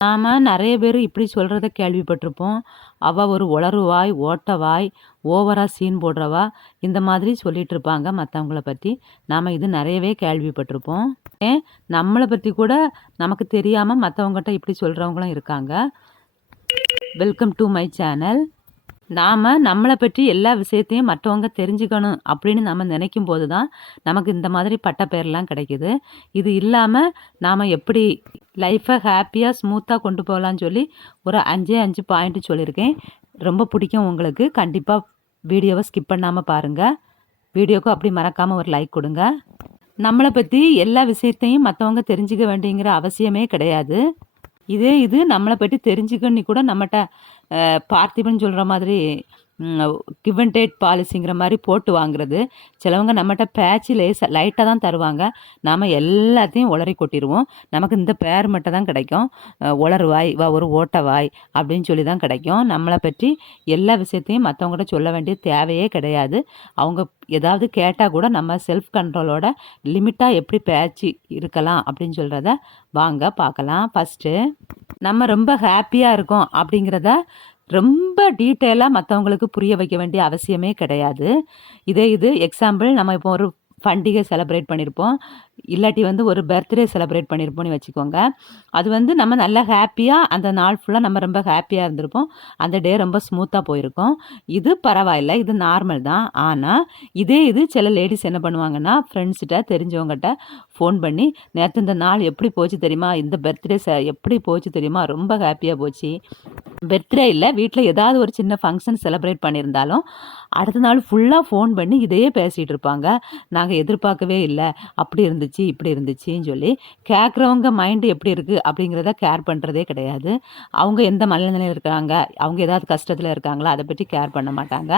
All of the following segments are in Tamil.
நாம் நிறைய பேர் இப்படி சொல்கிறத கேள்விப்பட்டிருப்போம். அவள் ஒரு உளறுவாய், ஓட்டவாய், ஓவராக சீன் போடுறவா" இந்த மாதிரி சொல்லிட்டு இருப்பாங்க மற்றவங்கள பற்றி நாம் இது நிறையவே கேள்விப்பட்டிருப்போம். ஏன் நம்மளை பற்றி கூட நமக்கு தெரியாமல் மற்றவங்ககிட்ட இப்படி சொல்கிறவங்களும் இருக்காங்க. Welcome to my channel. நாம் நம்மளை பற்றி எல்லா விஷயத்தையும் மற்றவங்க தெரிஞ்சுக்கணும் அப்படின்னு நம்ம நினைக்கும் போது தான், நமக்கு இந்த மாதிரி பட்டப்பேர்லாம் கிடைக்குது. இது இல்லாமல் நாம் எப்படி லைஃப்பை ஹாப்பியாக ஸ்மூத்தாக கொண்டு போகலான்னு சொல்லி ஒரு 5ஏ 5 பாயிண்ட் சொல்லியிருக்கேன். ரொம்ப பிடிக்கும் உங்களுக்கு. கண்டிப்பாக வீடியோவை ஸ்கிப் பண்ணாமல் பாருங்க. வீடியோக்கு அப்படி மறக்காமல் ஒரு லைக் கொடுங்க நம்மளை பற்றி எல்லா விஷயத்தையும் மற்றவங்க தெரிஞ்சுக்க வேண்டிங்கிற அவசியமே கிடையாது. இதே இது நம்மளை பற்றி தெரிஞ்சுக்கணுன்னு கூட நம்மகிட்ட பார்த்திபன் சொல்கிற மாதிரி கிவ் அண்ட் டேட் பாலிசிங்கிற மாதிரி போட்டு வாங்குறது. சிலவங்க நம்மகிட்ட பேச்சு லேஸ் லைட்டாக தான் தருவாங்க. நாம் எல்லாத்தையும் உளறி கொட்டிடுவோம் நமக்கு இந்த பேர் மட்டும் தான் கிடைக்கும். உளறுவாய், வா ஒரு ஓட்டவாய் அப்படின்னு சொல்லி தான் கிடைக்கும். நம்மளை பற்றி எல்லா விஷயத்தையும் மற்றவங்ககிட்ட சொல்ல வேண்டிய தேவையே கிடையாது. அவங்க ஏதாவது கேட்டால் கூட நம்ம செல்ஃப் கண்ட்ரோலோட லிமிட்டாக எப்படி பேச்சு இருக்கலாம் அப்படின்னு சொல்கிறத வாங்க பார்க்கலாம். ஃபர்ஸ்ட்டு நம்ம ரொம்ப ஹாப்பியாக இருக்கோம் அப்படிங்கிறத ரொம்ப டீட்டெயிலாக மற்றவங்களுக்கு புரிய வைக்க வேண்டிய அவசியமே கிடையாது. இதே இது எக்ஸாம்பிள் நம்ம இப்போ ஒரு பண்டிகை செலப்ரேட் பண்ணியிருப்போம். இல்லாட்டி வந்து ஒரு பர்த்டே செலப்ரேட் பண்ணியிருப்போம்னு வச்சுக்கோங்க. அது வந்து நம்ம நல்லா ஹாப்பியாக அந்த நாள் ஃபுல்லாக நம்ம ரொம்ப ஹாப்பியாக இருந்திருப்போம். அந்த டே ரொம்ப ஸ்மூத்தாக போயிருக்கும். இது பரவாயில்ல. இது நார்மல் தான். ஆனால் இதே இது சில லேடிஸ் என்ன பண்ணுவாங்கன்னா, ஃப்ரெண்ட்ஸ்கிட்ட தெரிஞ்சவங்ககிட்ட ஃபோன் பண்ணி, நேற்று இந்த நாள் எப்படி போச்சு தெரியுமா? இந்த பர்த்டே ச எப்படி போச்சு தெரியுமா? ரொம்ப ஹாப்பியாக போச்சு." பர்த்டே இல்லை வீட்டில் ஏதாவது ஒரு சின்ன ஃபங்க்ஷன் செலிப்ரேட் பண்ணியிருந்தாலும், அடுத்த நாள் ஃபுல்லாக ஃபோன் பண்ணி இதையே பேசிகிட்டு இருப்பாங்க. நாங்கள் எதிர்பார்க்கவே இல்லை அப்படி இருந்துச்சு, இப்படி இருந்துச்சுன்னு" சொல்லி. கேட்குறவங்க மைண்டு எப்படி இருக்குது அப்படிங்கிறத கேர் பண்ணுறதே கிடையாது. அவங்க எந்த மனநிலையில் இருக்காங்க, அவங்க ஏதாவது கஷ்டத்தில் இருக்காங்களா, அதை பற்றி கேர் பண்ண மாட்டாங்க.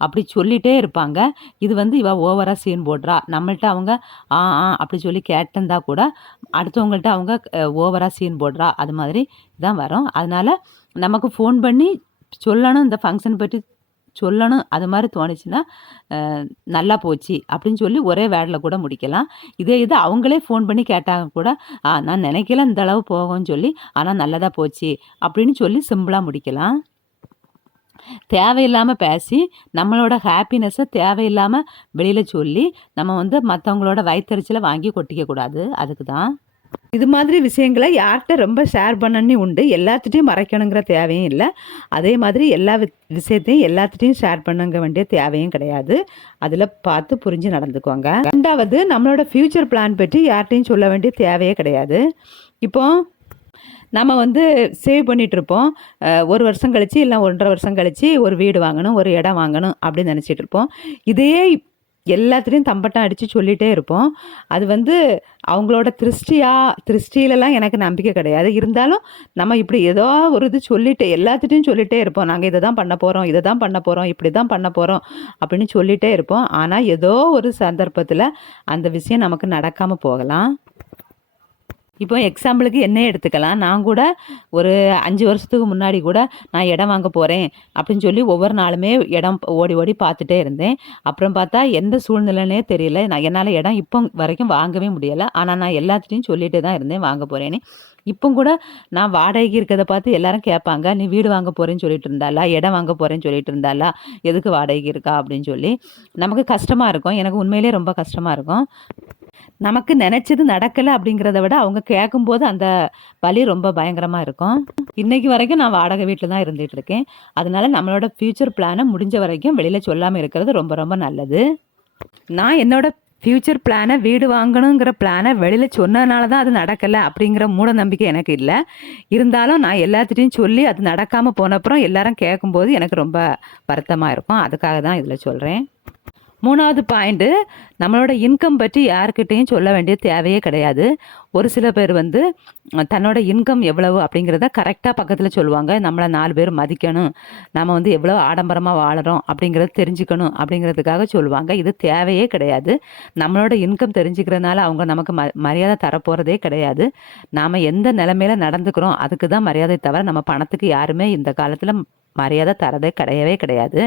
அப்படி சொல்லிட்டே இருப்பாங்க. இது வந்து இவ ஓவராக சீன் போடுறா. நம்மள்ட்ட அவங்க ஆ, ஆ அப்படி சொல்லி கேட்டிருந்தா கூட, அடுத்தவங்கள்ட்ட அவங்க ஓவராக சீன் போடுறா. அது மாதிரி தான் வரும். அதனால் நமக்கு ஃபோன் பண்ணி சொல்லணும், இந்த ஃபங்க்ஷன் பற்றி சொல்லணும். அது மாதிரி தோணுச்சுன்னா, "நல்லா போச்சு" அப்படின்னு சொல்லி ஒரே வேடில் கூட முடிக்கலாம். இதே இது அவங்களே ஃபோன் பண்ணி கேட்டாங்க கூட, "ஆ நான் நினைக்கல இந்த அளவு போகும்னு சொல்லி. ஆனால் நல்லதாக போச்சு" அப்படின்னு சொல்லி சிம்பிளாக முடிக்கலாம். தேவையில்லாமல் பேசி, நம்மளோட ஹாப்பினஸ்ஸை தேவையில்லாமல் வெளியில் சொல்லி, நம்ம வந்து மற்றவங்களோட வயித்தெரிச்சல வாங்கி கொட்டிக்க கூடாது. அதுக்கு தான். இது மாதிரி விஷயங்களை யார்கிட்ட ரொம்ப ஷேர் பண்ணணும் உண்டு. எல்லாத்துட்டையும் மறைக்கணுங்கிற தேவையும் இல்லை அதே மாதிரி எல்லா விஷயத்தையும் எல்லாத்துட்டையும் ஷேர் பண்ணுங்க வேண்டிய தேவையும் கிடையாது. அதில் பார்த்து புரிஞ்சு நடந்துக்கோங்க. ரெண்டாவது நம்மளோட ஃப்யூச்சர் பிளான் பற்றி யார்கிட்டையும் சொல்ல வேண்டிய தேவையே கிடையாது. இப்போ நம்ம வந்து சேவ் பண்ணிகிட்ருப்போம் ஒரு வருஷம் கழித்து இல்லை ஒன்றரை வருஷம் கழித்து ஒரு வீடு வாங்கணும், ஒரு இடம் வாங்கணும் அப்படின்னு நினச்சிட்டு இருப்போம். இதையே எல்லாத்துலேயும் தம்பட்டம் அடித்து சொல்லிகிட்டே இருப்போம். அது வந்து அவங்களோட திருஷ்டியா திருஷ்டியிலலாம் எனக்கு நம்பிக்கை கிடையாது. இருந்தாலும் நம்ம இப்படி ஏதோ ஒரு இது சொல்லிட்டு எல்லாத்துட்டையும் சொல்லிகிட்டே இருப்போம். நாங்கள் இதை தான் பண்ண போகிறோம் இதை தான் பண்ண போகிறோம் இப்படி தான் பண்ண போகிறோம் அப்படின்னு சொல்லிகிட்டே இருப்போம். ஆனால் ஏதோ ஒரு சந்தர்ப்பத்தில் அந்த விஷயம் நமக்கு நடக்காமல் போகலாம். இப்போ எக்ஸாம்பிளுக்கு என்ன எடுத்துக்கலாம். நான் கூட ஒரு அஞ்சு வருஷத்துக்கு முன்னாடி கூட, "நான் இடம் வாங்க போகிறேன் அப்படின்னு சொல்லி ஒவ்வொரு நாளுமே இடம் ஓடி ஓடி பார்த்துட்டே இருந்தேன். அப்புறம் பார்த்தா எந்த சூழ்நிலைன்னே தெரியல. நான் என்னால் இடம் இப்போ வரைக்கும் வாங்கவே முடியலை ஆனால் நான் எல்லாத்துலேயும் சொல்லிட்டே தான் இருந்தேன் வாங்க போகிறேன்னு இப்போ கூட நான் வாடகைக்கு இருக்கிறத பார்த்து எல்லாரும் கேட்பாங்க, "நீ வீடு வாங்க போகிறேன்னு சொல்லிட்டு இருந்தாலா இடம் வாங்க போகிறேன்னு சொல்லிட்டு இருந்தாலா எதுக்கு வாடகைக்கு இருக்கா?" அப்படின்னு சொல்லி. நமக்கு கஷ்டமாக இருக்கும். எனக்கு உண்மையிலேயே ரொம்ப கஷ்டமாக இருக்கும். நமக்கு நினைச்சது நடக்கல அப்படிங்கிறத விட, அவங்க கேட்கும்போது அந்த வலி ரொம்ப பயங்கரமா இருக்கும். இன்னைக்கு வரைக்கும் நான் வாடகை வீட்டில் தான் இருந்துட்டு இருக்கேன். அதனால நம்மளோட ஃபியூச்சர் பிளானை முடிஞ்ச வரைக்கும் வெளியில சொல்லாம இருக்கிறது ரொம்ப ரொம்ப நல்லது. நான் என்னோட ஃப்யூச்சர் பிளானை வீடு வாங்கணுங்கிற பிளானை வெளியில் சொன்னதுனால தான் அது நடக்கலை அப்படிங்கிற மூட நம்பிக்கை எனக்கு இல்லை இருந்தாலும் நான் எல்லாத்துட்டையும் சொல்லி அது நடக்காமல் போனப்புறம் எல்லாரும் கேட்கும்போது எனக்கு ரொம்ப வருத்தமாக இருக்கும். அதுக்காக தான் இதில் சொல்கிறேன் மூணாவது பாயிண்ட்டு நம்மளோட இன்கம் பற்றி யார்கிட்டயும் சொல்ல வேண்டிய தேவையே கிடையாது. ஒரு சில பேர் வந்து தன்னோட இன்கம் எவ்வளவு அப்படிங்கிறத கரெக்டாக பக்கத்தில் சொல்லுவாங்க. நம்மளை நாலு பேர் மதிக்கணும். நம்ம வந்து எவ்வளோ ஆடம்பரமாக வாழுறோம் அப்படிங்கிறத தெரிஞ்சுக்கணும் அப்படிங்கிறதுக்காக சொல்லுவாங்க. இது தேவையே கிடையாது. நம்மளோட இன்கம் தெரிஞ்சுக்கிறதுனால அவங்க நமக்கு ம மரியாதை தரப்போகிறதே கிடையாது. நாம் எந்த நிலமையில நடந்துக்கிறோம் அதுக்கு தான் மரியாதை தவிர, நம்ம பணத்துக்கு யாருமே இந்த காலத்தில் மரியாதை தரதே கிடையவே கிடையாது.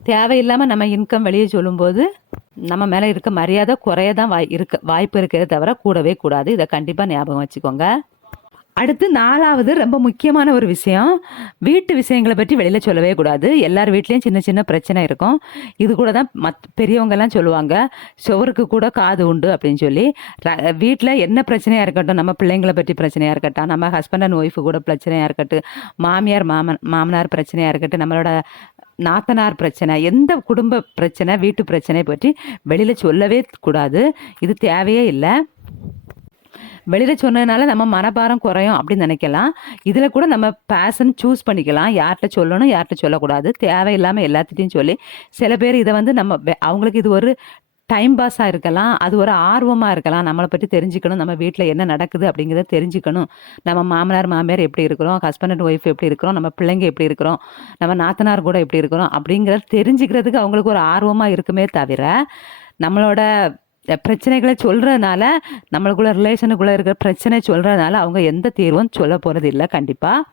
தேவையில்லாமல் நம்ம இன்கம் வெளியே சொல்லும்போது, நம்ம மேலே இருக்க மரியாதை குறைய தான் வாய் இருக்க வாய்ப்பு இருக்கிறத தவிர கூடவே கூடாது. இதை கண்டிப்பாக ஞாபகம் வச்சுக்கோங்க. அடுத்து நாலாவது ரொம்ப முக்கியமான ஒரு விஷயம் வீட்டு விஷயங்களை பற்றி வெளியில் சொல்லவே கூடாது எல்லார் வீட்லேயும் சின்ன சின்ன பிரச்சனை இருக்கும் இது கூட தான் மத் பெரியவங்கெல்லாம் சொல்லுவாங்க சுவருக்கு கூட காது உண்டு அப்படின்னு சொல்லி வீட்டில் என்ன பிரச்சனையாக இருக்கட்டும் நம்ம பிள்ளைங்களை பற்றி பிரச்சனையாக இருக்கட்டும் நம்ம ஹஸ்பண்ட் அண்ட் ஒய்ஃபு கூட பிரச்சனையாக இருக்கட்டும் மாமியார் மாமன் மாமனார் பிரச்சனையாக இருக்கட்டும் நம்மளோட நாத்தனார் பிரச்சனை எந்த குடும்ப பிரச்சனை வீட்டு பிரச்சனை பற்றி வெளியில் சொல்லவே கூடாது. இது தேவையே இல்லை. வெளியில் சொன்னதுனால நம்ம மனபாரம் குறையும் அப்படின்னு நினைக்கலாம். இதில் கூட நம்ம பேஷன் சூஸ் பண்ணிக்கலாம். யார்கிட்ட சொல்லணும் யார்கிட்ட சொல்லக்கூடாது. தேவையில்லாமல் எல்லாத்திட்டையும் சொல்லி சில பேர் இதை வந்து நம்ம அவங்களுக்கு இது ஒரு டைம் பாஸாக இருக்கலாம். அது ஒரு ஆர்வமாக இருக்கலாம். நம்மளை பற்றி தெரிஞ்சுக்கணும். நம்ம வீட்டில் என்ன நடக்குது அப்படிங்கிறத தெரிஞ்சுக்கணும். நம்ம மாமனார் மாமியார் எப்படி இருக்கிறோம்? ஹஸ்பண்ட் அண்ட் ஒய்ஃப் எப்படி இருக்கிறோம்? நம்ம பிள்ளைங்க எப்படி இருக்கிறோம்? நம்ம நாத்தனார் கூட எப்படி இருக்கிறோம்? அப்படிங்கிறத தெரிஞ்சுக்கிறதுக்கு அவங்களுக்கு ஒரு ஆர்வமாக இருக்குமே தவிர நம்மளோட பிரச்சனைகளை சொல்கிறதுனால நம்மளுக்குள்ள ரிலேஷனுக்குள்ளே இருக்கிற பிரச்சனை சொல்கிறதுனால அவங்க எந்த தீர்வும் சொல்ல போகிறது இல்லை கண்டிப்பாக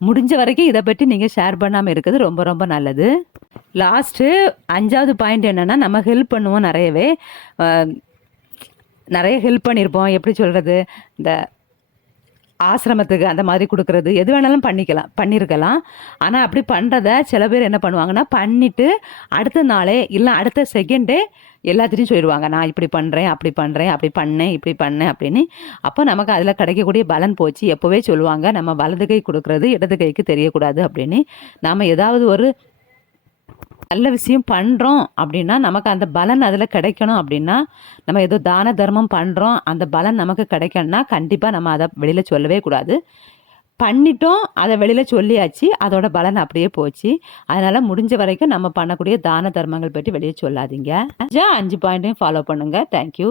முடிஞ்ச வரைக்கும் இதை பற்றி நீங்கள் ஷேர் பண்ணாமல் இருக்கிறது ரொம்ப ரொம்ப நல்லது. லாஸ்ட்டு அஞ்சாவது பாயிண்ட் என்னென்னா நம்ம ஹெல்ப் பண்ணுவோம் நிறையவே. நிறைய ஹெல்ப் பண்ணியிருப்போம் எப்படி சொல்கிறது இந்த ஆசிரமத்துக்கு அந்த மாதிரி கொடுக்குறது. எது வேணாலும் பண்ணிக்கலாம் பண்ணியிருக்கலாம் ஆனால் அப்படி பண்ணுறத சில பேர் என்ன பண்ணுவாங்கன்னா பண்ணிவிட்டு அடுத்த நாளே இல்லை அடுத்த செகண்டே எல்லாத்திட்டையும் சொல்லிடுவாங்க. நான் இப்படி பண்ணுறேன் அப்படி பண்ணுறேன் அப்படி பண்ணேன் இப்படி பண்ணேன் அப்படின்னு. அப்போ நமக்கு அதில் கிடைக்கக்கூடிய பலன் போச்சு. எப்போவே சொல்லுவாங்க நம்ம வலது கை கொடுக்குறது இடது கைக்கு தெரியக்கூடாது அப்படின்னு. நாம் ஏதாவது ஒரு நல்ல விஷயம் பண்ணுறோம் அப்படின்னா நமக்கு அந்த பலன் அதில் கிடைக்கணும் அப்படின்னா நம்ம ஏதோ தான தர்மம் பண்ணுறோம் அந்த பலன் நமக்கு கிடைக்கணும்னா கண்டிப்பாக நம்ம அதை வெளியில் சொல்லவே கூடாது. பண்ணிட்டோம் அதை வெளியில் சொல்லியாச்சு அதோட பலன் அப்படியே போச்சு. அதனால் முடிஞ்ச வரைக்கும் நம்ம பண்ணக்கூடிய தான தர்மங்கள் பற்றி வெளியே சொல்லாதீங்க. அஞ்சு பாயிண்ட்டையும் ஃபாலோ பண்ணுங்கள் தேங்க்யூ